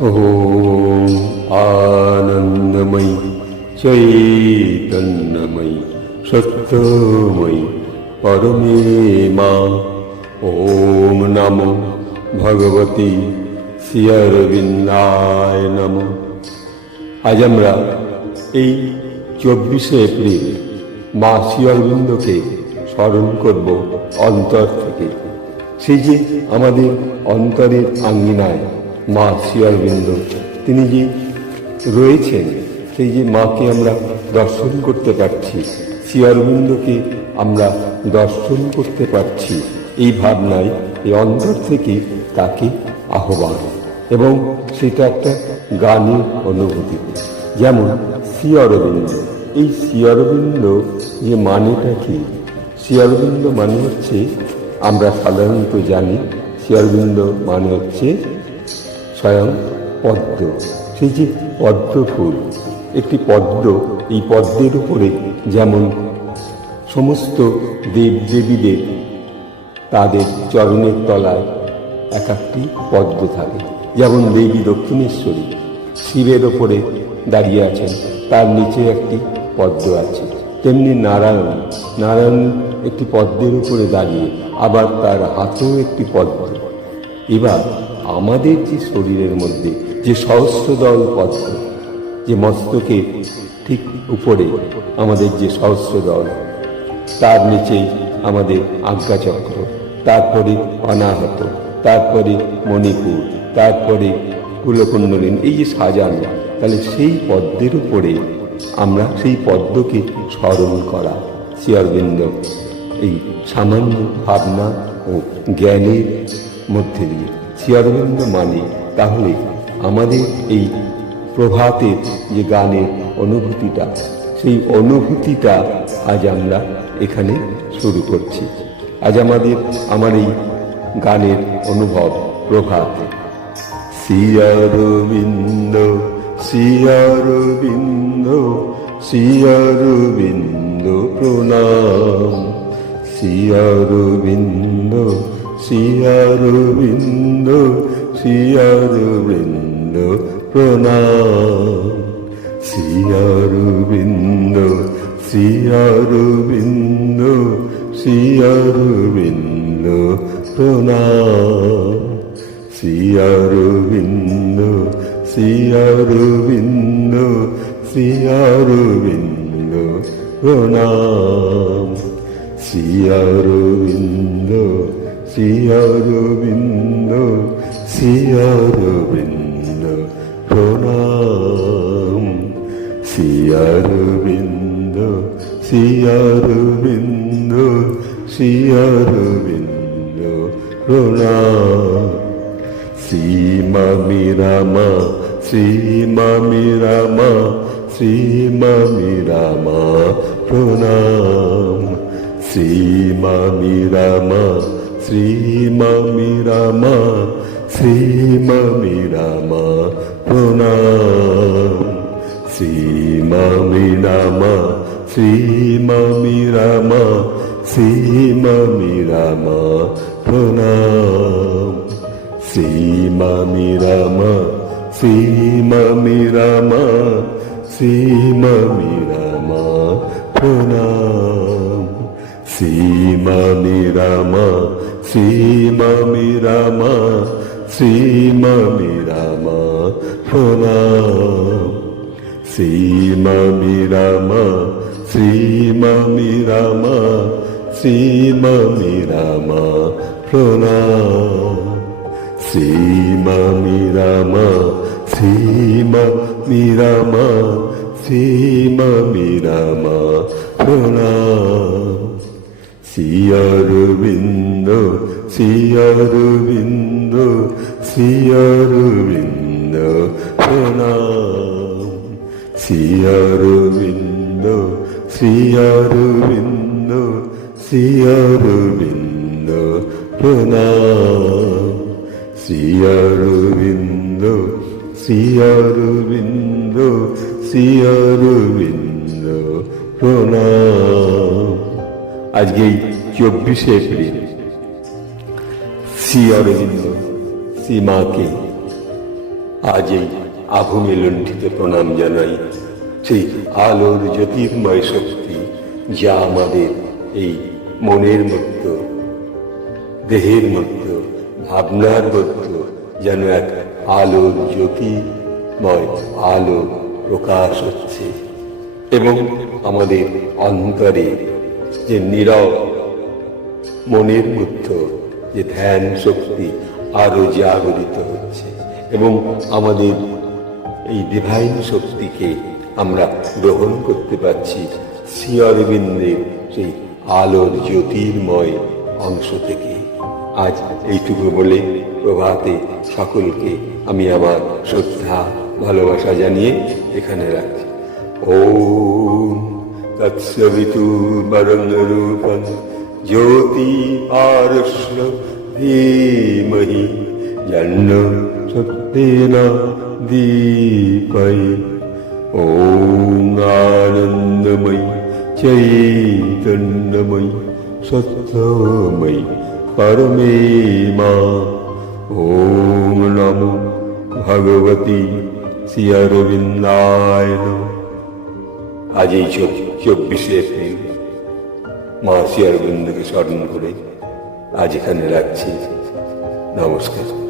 ॐ आनन्दमयि चैतन्यमयि सत्यमयि परमे मा। ॐ नमो भगवती শ্রী অরবিন্দায় নমঃ। আজ আমরা এই 24শে এপ্রিল মা শ্রী অরবিন্দকে স্মরণ করব অন্তর থেকে। সেই যে আমাদের অন্তরের আঙ্গিনায় মা শ্রী অরবিন্দ তিনি যে রয়েছেন, সেই যে মাকে আমরা দর্শন করতে পারছি, শ্রী অরবিন্দকে আমরা দর্শন করতে পারছি, এই ভাবনায় এই অন্তর থেকে তাকে আহ্বান, এবং সেটা একটা গানের অনুভূতি। যেমন শ্রী অরবিন্দ, এই শ্রী অরবিন্দ যে মানেটা কি? শ্রী অরবিন্দ মানে হচ্ছে, আমরা সাধারণত জানি শ্রী অরবিন্দ মানে হচ্ছে স্বয়ং পদ্ম। সেই যে পদ্ম ফুল, একটি পদ্ম, এই পদ্মের উপরে যেমন সমস্ত দেব দেবীদের তাদের চরণের তলায় এক একটি পদ্ম থাকে। যেমন দেবী দক্ষিণেশ্বরী শিবের ওপরে দাঁড়িয়ে আছেন, তার নিচে একটি পদ্ম আছে। তেমনি নারায়ণ একটি পদ্মের উপরে দাঁড়িয়ে, আবার তার হাতেও একটি পদ্ম। এবার আমাদের যে শরীরের মধ্যে যে সহস্রদল পদ্ম, যে মস্তকে ঠিক উপরে আমাদের যে সহস্রদল, তার নিচেই আমাদের আজ্ঞাচক্র, তারপরে অনাহত, তারপরে মণিপুর, তারপরে কুলকুণ্ডলিনী, এই যে সাজানো, তাহলে সেই পদ্মের উপরে আমরা সেই পদ্মকে স্মরণ করা। শ্রী অরবিন্দ এই সামান্য ভাবনা ও জ্ঞানের মধ্যে দিয়ে শ্রী অরবিন্দ মানে, তাহলে আমাদের এই প্রভাতের যে গানের অনুভূতিটা, সেই অনুভূতিটা আজ আমরা এখানে শুরু করছি। আজ আমার এই গানের অনুভব প্রভাত। শ্রী অরবিন্দ, শ্রী অরবিন্দ, শ্রী অরবিন্দ প্রণাম। শ্রী অরবিন্দ, শ্রী অরবিন্দ, শ্রী অরবিন্দ প্রণাম। শ্রী অরবিন্দ, শ্রী অরবিন্দ, শ্রী অরবিন্দ প্রণাম। শ্রী অরবিন্দ, শ্রী অরবিন্দ, শ্রী অরবিন্দ প্রণাম। শ্রী অরবিন্দ, শ্রী অরবিন্দ, শ্রী অরবিন্দ প্রণাম। শ্রী অরবিন্দ, শ্রী অরবিন্দ, শ্রী অরবিন্দ প্রণাম। শ্রী মামি রামা, শ্রী মামি রামা, শ্রী মামি রামা প্রণাম। শ্রী মামি রামা, শ্রী মামি রামা, শ্রী মামি রামা প্রণাম। শ্রী মামি রামা, শ্রী মামি রামা, শ্রী মামি রামা প্রণাম। শ্রী মামি রামা, শ্রী মামি রামা, শ্রী মামি রামা প্রণাম। শ্রী মামি রামা, শ্রী মামি রামা, শ্রী মামি রামা প্রণাম। শ্রী মামি রামা, শ্রী মামি রামা, শ্রী মামি রামা প্রণাম। শ্রী মামি রামা, শ্রী মামি রামা, শ্রী মামি রামা প্রণাম। শ্রী অরবিন্দ, শ্রী অরবিন্দ, শ্রী অরবিন্দ প্রণাম। শ্রী অরবিন্দ, শ্রী অরবিন্দ, শ্রী অরবিন্দ প্রণাম। শ্রী অরবিন্দ, শ্রী অরবিন্দ, শ্রী অরবিন্দ প্রণাম। আজকে এই 24শে এপ্রিল শ্রী অরবিন্দ শ্রী মাকে আজ এই আভূমি লুণ্ঠিত প্রণাম জানাই সেই আলোর জ্যোতির্ময় শক্তি, যা আমাদের এই মনের মধ্যে, দেহের মধ্যে, ভাবনার মধ্যে যেন এক আলোর জ্যোতির্ময় আলো প্রকাশ হচ্ছে এবং আমাদের অন্তরে যে নীরব মনের মধ্যে যে ধ্যান শক্তি আরো জাগরিত হচ্ছে এবং আমাদের এই ডিভাইন শক্তিকে আমরা গ্রহণ করতে পারছি শ্রী অরবিন্দের সেই আলোর জ্যোতির্ময় অংশ থেকে। আজ এইটুকু বলে প্রভাতে সকলকে আমি আমার শ্রদ্ধা ভালোবাসা জানিয়ে এখানে রাখছি। ওম তৎসবিতুর্বরেণ্যং রূপং জ্যোতি পারস্য ধীমহি তন্নো সত্যেন দীপয়ি। ওম আনন্দময়ী চৈতন্যময়ী সত্যময়ী পরমে মা। ওম নমো ভগবতী শ্রী অরবিন্দায় নমঃ। আজ এই 24শে এপ্রিল মা শ্রী অরবিন্দকে স্মরণ করে আজ এখানে রাখছি। নমস্কার।